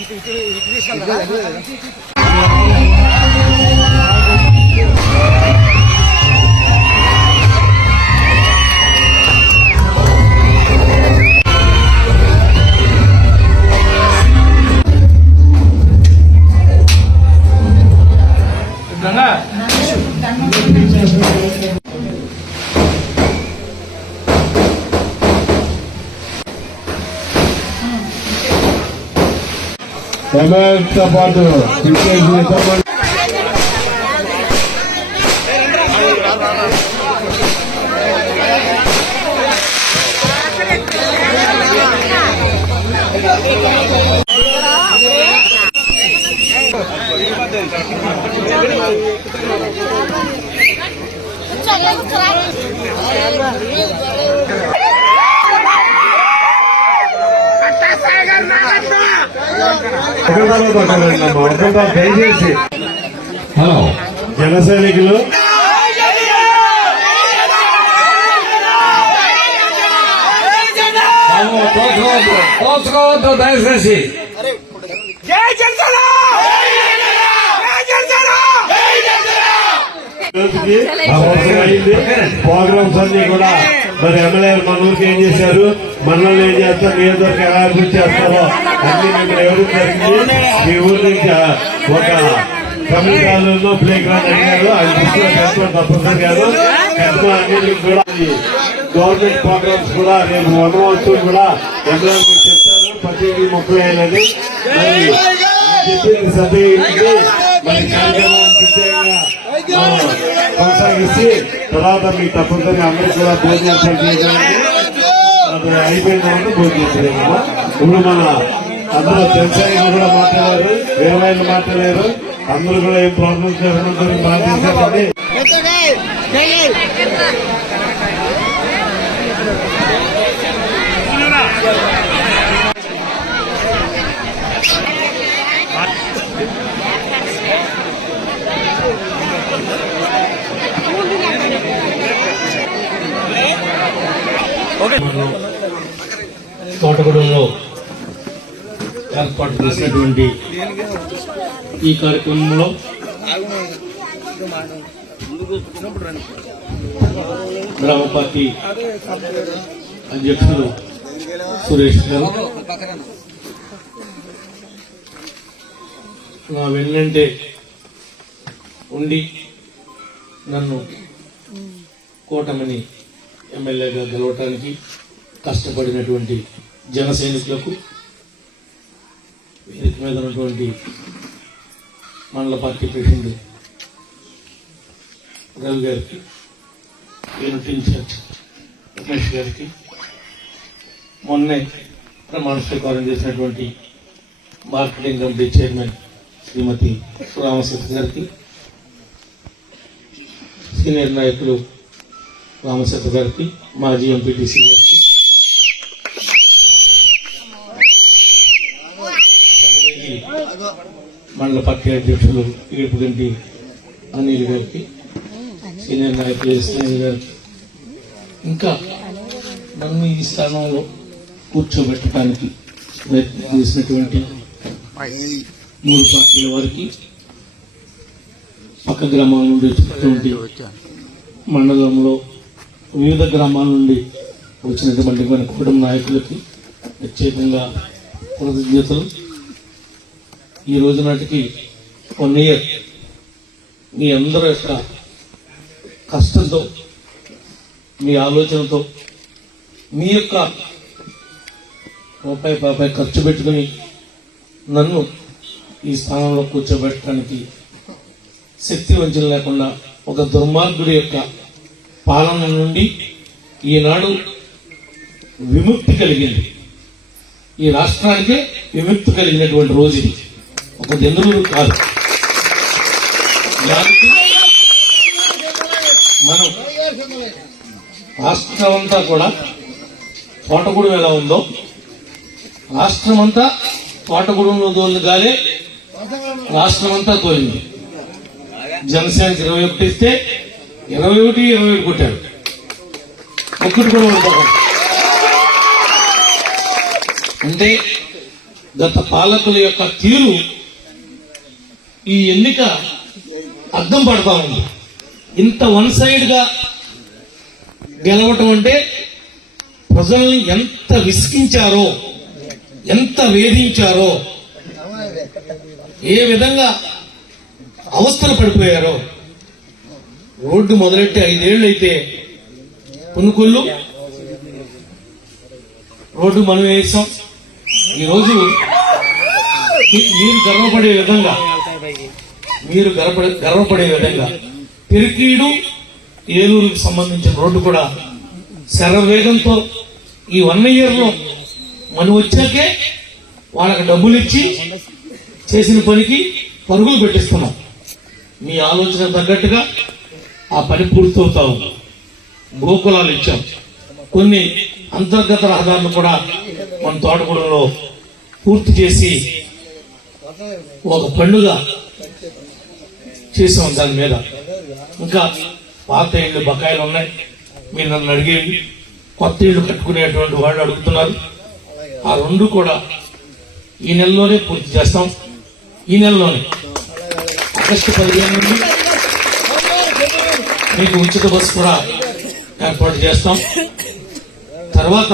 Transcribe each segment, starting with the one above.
ఇటు ఎమ్మెల్యేతో పాటు విచ్చేసిన దయచేసి హలో జన సైనికులు తోచుకోవద్దు దయచేసి ప్రోగ్రామ్స్ అన్ని కూడా మరి ఎమ్మెల్యే మన ఊరికి ఏం చేశారు మనల్ని ఏం చేస్తారు నియోజకవర్గం ఎలా అభివృద్ధి చేస్తారో అన్ని ఎవరు జరిగింది మీ ఊరి నుంచి ఒక ప్లే గ్రౌండ్ అడిగారు అది దృష్టిలో పెట్టుకోవడం తప్పనిసరి కాదు కట్టిన కూడా గవర్నమెంట్ ప్రోగ్రామ్స్ కూడా రేపు వనవస్తువులు కూడా ఎమ్మెల్యే చెప్తారు ప్రతిదీ ముప్పై అయినది మరి చెప్పింది సభ్యులకి మరి కార్యక్రమం కొనసాగిస్తే తర్వాత మీకు తప్పనిసరి అందరూ కూడా భోజనం అది అయిపోయిన తర్వాత భోజనం ఇప్పుడు మన అందులో జనసేన కూడా మాట్లాడారు. వేరే మాట్లాడారు? అందరూ కూడా ఏం ప్రాబ్లమ్స్ లేకుండా బాగా తోటగూడెంలో ఏర్పాటు చేసినటువంటి ఈ కార్యక్రమంలో గ్రామ పార్టీ అధ్యక్షులు సురేష్ గారు. నా వెన్నంటే ఉండి నన్ను కూటమిని ఎమ్మెల్యేగా గెలవటానికి కష్టపడినటువంటి జన సైనికులకు వేదిక మీద ఉన్నటువంటి మండల పార్టీ ప్రెసిడెంట్ రవి గారికి యూనిట్ ఇన్ఛార్జ్ రమేష్ గారికి మొన్నే ప్రమాణ స్వీకారం చేసినటువంటి మార్కెటింగ్ కమిటీ చైర్మన్ శ్రీమతి రామసత్ గారికి సీనియర్ నాయకులు రామసత్ గారికి మాజీ ఎంపీటీసీ గారికి మండల పార్టీ అధ్యక్షులు ఏడుపుగంటి అనిల్ గారికి సీనియర్ నాయకులు ఎస్ఎన్ గారికి. ఇంకా నన్ను ఈ స్థానంలో కూర్చోబెట్టడానికి ప్రయత్నం చేసినటువంటి మూడు పార్టీల వారికి పక్క గ్రామాల నుండి వచ్చినటువంటి మండలంలో వివిధ గ్రామాల నుండి వచ్చినటువంటి మన కుటుంబ నాయకులకి ప్రత్యేకంగా కృతజ్ఞతలు. ఈ రోజు నాటికి వన్ ఇయర్ మీ అందరి యొక్క కష్టంతో మీ ఆలోచనతో మీ యొక్క రూపాయి పాపాయి ఖర్చు పెట్టుకుని నన్ను ఈ స్థానంలో కూర్చోబెట్టడానికి శక్తి వంచన లేకుండా ఒక దుర్మార్గుడి యొక్క పాలన నుండి ఈనాడు విముక్తి కలిగింది. ఈ రాష్ట్రానికే విముక్తి కలిగినటువంటి రోజు ఇది. ఒక జనులు కాదు. మనం రాష్ట్రం అంతా కూడా తోటగూడెం ఎలా ఉందో రాష్ట్రం అంతా తోటగూడెంలో తోలుగానే రాష్ట్రం అంతా తోలింది. జనసేనకి ఇరవై ఒకటి ఇస్తే ఇరవై ఒకటి ఇరవై ఒకటి కొట్టాడు ఒక్కటి కూడా అంటే గత పాలకుల యొక్క తీరు ఈ ఎన్నిక అర్థం పడతా ఉంది ఇంత వన్ సైడ్గా గెలవటం అంటే ప్రజల్ని ఎంత విసిగించారో ఎంత వేధించారో ఏ విధంగా అవస్థలు పడిపోయారో రోడ్డు మొదలెట్టి ఐదేళ్ళు అయితే పునుకొల్లు రోడ్డు మనం వేసాం ఈరోజు మీరు గర్వపడే విధంగా మీరు గర్వపడే గర్వపడే విధంగా. పెరికీడు ఏలూరుకు సంబంధించిన రోడ్డు కూడా శరవేగంతో ఈ వన్ ఇయర్లో మనం వచ్చాకే వాళ్ళకి డబ్బులు ఇచ్చి చేసిన పనికి పరుగులు పెట్టిస్తున్నాం. మీ ఆలోచన తగ్గట్టుగా ఆ పని పూర్తవుతా ఉంది గోకులాలు ఇచ్చాం. కొన్ని అంతర్గత రహదారులు కూడా మన తోటగూడలో పూర్తి చేసి ఒక పండుగ చేసాం దాని మీద. ఇంకా పాత ఇళ్ళు బకాయిలు ఉన్నాయి. మీరు నన్ను అడిగేవి. కొత్త ఇళ్ళు కట్టుకునేటువంటి వాళ్ళు అడుగుతున్నారు. ఆ రెండు కూడా ఈ నెలలోనే పూర్తి చేస్తాం. ఈ నెలలోనే. ఆగస్టు పదిహేను నుండి మీకు ఉచిత బస్సు కూడా ఏర్పాటు చేస్తాం. తర్వాత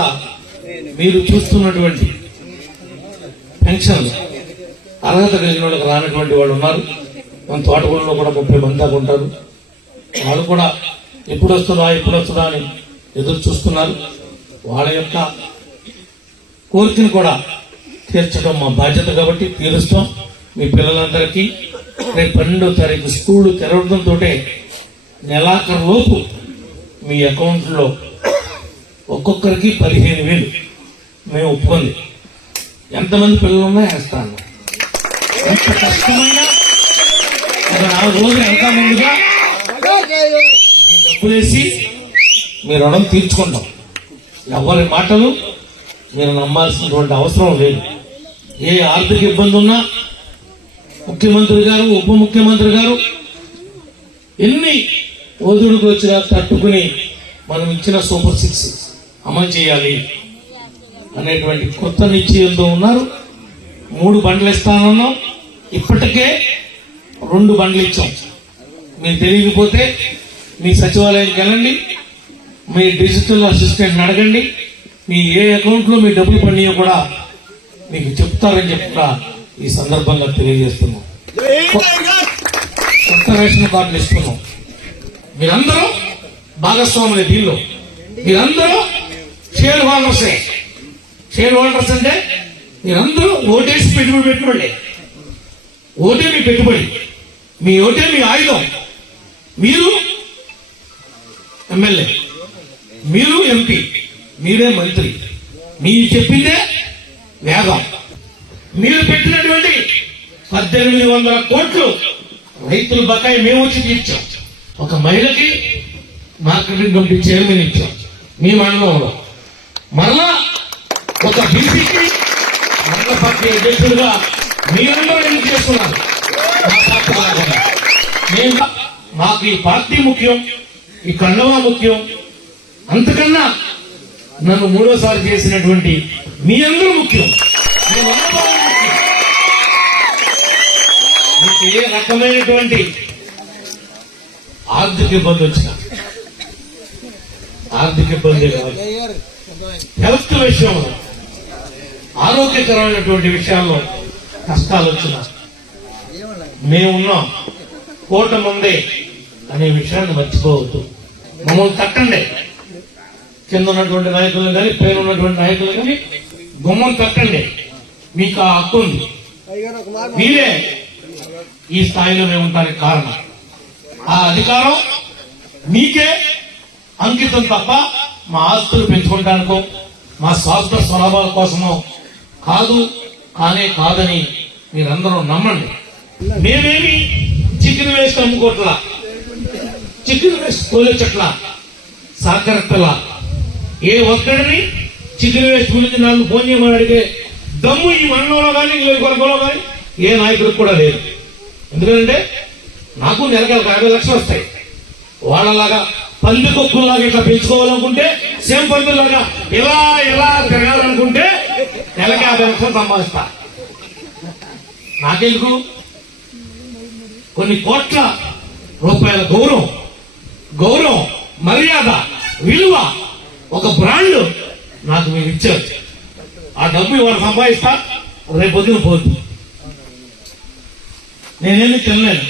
మీరు చూస్తున్నటువంటి పెన్షన్లు అర్హత కలిగిన వాళ్ళకి రానటువంటి వాళ్ళు ఉన్నారు. మన తోటగూడలో కూడా ముప్పై మంది దాకా ఉంటారు. వాళ్ళు కూడా ఎప్పుడు వస్తుందా ఎప్పుడు వస్తుందా అని ఎదురు చూస్తున్నారు. వాళ్ళ యొక్క కోరికను కూడా తీర్చడం మా బాధ్యత కాబట్టి తీరుస్తాం. మీ పిల్లలందరికీ రేపు పన్నెండో తారీఖు స్కూల్ తెరవడంతో నెలాఖరులోపు మీ అకౌంట్లో ఒక్కొక్కరికి పదిహేను వేలు మేము ఒప్పుకుంది ఎంతమంది పిల్లలున్నా వేస్తాను. ఎంత కష్టమైనా ఒక నాలుగు రోజులు ఎంత ముందుగా మీ డబ్బులేసి మీ రుణం తీర్చుకుంటాం. ఎవరి మాటలు మీరు నమ్మాల్సినటువంటి అవసరం లేదు. ఏ ఆర్థిక ఇబ్బంది ఉన్నా ముఖ్యమంత్రి గారు ఉప ముఖ్యమంత్రి గారు ఎన్ని ఓదుడుకు వచ్చినా తట్టుకుని మనం ఇచ్చిన సూపర్ సిక్స్ అమలు చేయాలి అనేటువంటి కొత్త నిశ్చయంతో ఉన్నారు. మూడు బండ్లు ఇస్తానన్నాం. ఇప్పటికే రెండు బండ్లు ఇచ్చాం. మీరు తెలియకపోతే మీ సచివాలయానికి వెళ్ళండి మీ డిజిటల్ అసిస్టెంట్ అడగండి మీ ఏ అకౌంట్లో మీ డబ్బులు పడినాయో కూడా మీకు చెప్తారని చెప్తా ఈ సందర్భంగా తెలియజేస్తున్నాం. కొత్త రేషన్ కార్డులు ఇస్తున్నాం. మీరందరూ భాగస్వాములే దీనిలో. మీరందరూ షేర్ హోల్డర్సే. షేర్ హోల్డర్స్ అంటే మీరందరూ ఓటేసి పెట్టుబడి పెట్టుబడి. ఓటే మీ పెట్టుబడి. మీ ఓటే మీ ఆయుధం. మీరు ఎమ్మెల్యే మీరు ఎంపీ మీరే మంత్రి. మీరు చెప్పిందే వేగం. మీరు పెట్టినటువంటి పద్దెనిమిది వందల కోట్లు రైతుల బకాయి మేము వచ్చి తీర్చాం. ఒక మహిళకి మార్కెటింగ్ కమిటీ చైర్మన్ ఇచ్చాం. మీ మండలంలో మరలా ఒక బీసీకి మండల పార్టీ అధ్యక్షుడిగా మీరందరూ ఎందుకు చేస్తున్నారు? మేము మాకు ఈ పార్టీ ముఖ్యం ఈ కండవా ముఖ్యం. అంతకన్నా నన్ను మూడోసారి చేసినటువంటి మీ అందరూ ముఖ్యం. మీకు ఏ రకమైనటువంటి ఆర్థిక ఇబ్బంది వచ్చిన ఆర్థిక ఇబ్బంది హెల్త్ విషయంలో ఆరోగ్యకరమైనటువంటి విషయాల్లో కష్టాలు వచ్చినా మేమున్నాం. కూటమి ఉంది అనే విషయాన్ని మర్చిపోవద్దు. మమ్మల్ని తట్టండి. కింద ఉన్నటువంటి నాయకులను కానీ పేరు ఉన్నటువంటి నాయకులు కానీ గుమ్మం తట్టండి. మీకు ఆ హక్కు ఉంది. మీరే ఈ స్థాయిలో మేము ఉంటానికి కారణం. ఆ అధికారం మీకే అంకితం తప్ప మా ఆస్తులు పెంచుకోవడానికో మా స్వార్థ స్వలాభాల కోసమో కాదు కానే కాదని మీరందరూ నమ్మండి. మేమేమి చికెన్ వేస్ట్ అమ్ముకోట్లా? చికెన్ వేస్ట్ తోలేచట్ల సహకరిస్తల ఏ ఒక్కడిని చికెన్ వేస్ట్ గురించి నన్ను ఫోన్ చేయమని అడిగే దమ్ము ఈ మండలంలో కానీ ఈ కానీ ఏ నాయకుడికి కూడా లేదు. ఎందుకంటే నాకు నెలకి ఒక యాభై లక్షలు వస్తాయి. వాళ్ళలాగా పంది కొక్కులాగా ఇట్లా పెంచుకోవాలనుకుంటే సేమ్ పందులాగా ఇలా ఇలా తిరగాలనుకుంటే నెలకి యాభై లక్షలు సంపాదిస్తా. నాకెందుకు? కొన్ని కోట్ల రూపాయల గౌరవం గౌరవం మర్యాద విలువ ఒక బ్రాండ్ నాకు మీరు ఇచ్చారు. ఆ డబ్బు ఇవాళ సంపాదిస్తా? రేపు పొద్దున పోతుంది నేనేమి తినలేను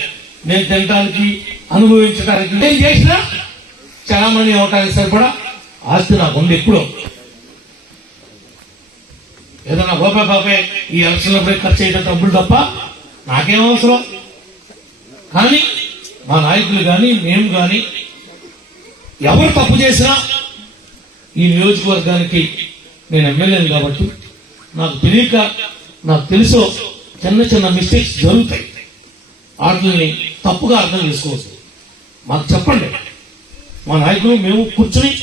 నేను తినడానికి అనుభవించడానికి నేను చేసినా చాలా అవటానికి సరిపడా ఆస్తి నాకు ఉంది ఎప్పుడో. ఏదన్నా గోపా బాబాయ్ ఈ ఎలక్షన్లపై ఖర్చు చేయడం డబ్బులు తప్ప నాకేం అవసరం? కానీ మా నాయకులు కానీ మేము కానీ ఎవరు తప్పు చేసినా ఈ నియోజకవర్గానికి నేను ఎమ్మెల్యేని కాబట్టి నాకు తెలియక నాకు తెలుసో చిన్న చిన్న మిస్టేక్స్ జరుగుతాయి. వాటిని తప్పుగా అర్థం చేసుకోవచ్చు. మాకు చెప్పండి. మా నాయకులు మేము కూర్చుని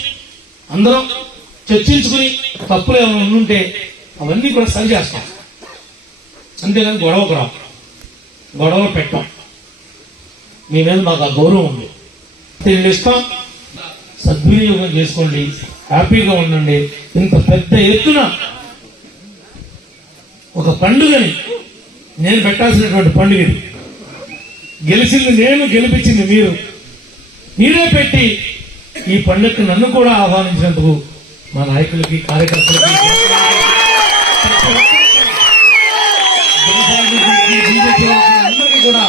అందరం చర్చించుకుని తప్పులు ఏమైనా ఉంటే అవన్నీ కూడా సరి చేస్తాం. అంతేగాని గొడవకు రావు గొడవ పెట్టాం. మీ మీద మాకు ఆ గౌరవం ఉంది. దీన్ని ఇస్తాం సద్వినియోగం చేసుకోండి. హ్యాపీగా ఉండండి. ఇంత పెద్ద ఎత్తున ఒక పండుగని నేను పెట్టాల్సినటువంటి పండుగని గెలిచింది నేను గెలిపించింది మీరు. మీరే పెట్టి ఈ పండుగకు నన్ను కూడా ఆహ్వానించినందుకు మా నాయకులకి కార్యకర్తలకి అందరికీ కూడా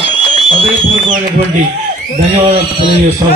హృదయపూర్వకమైనటువంటి ధన్యవాదాలు తెలియజేస్తాం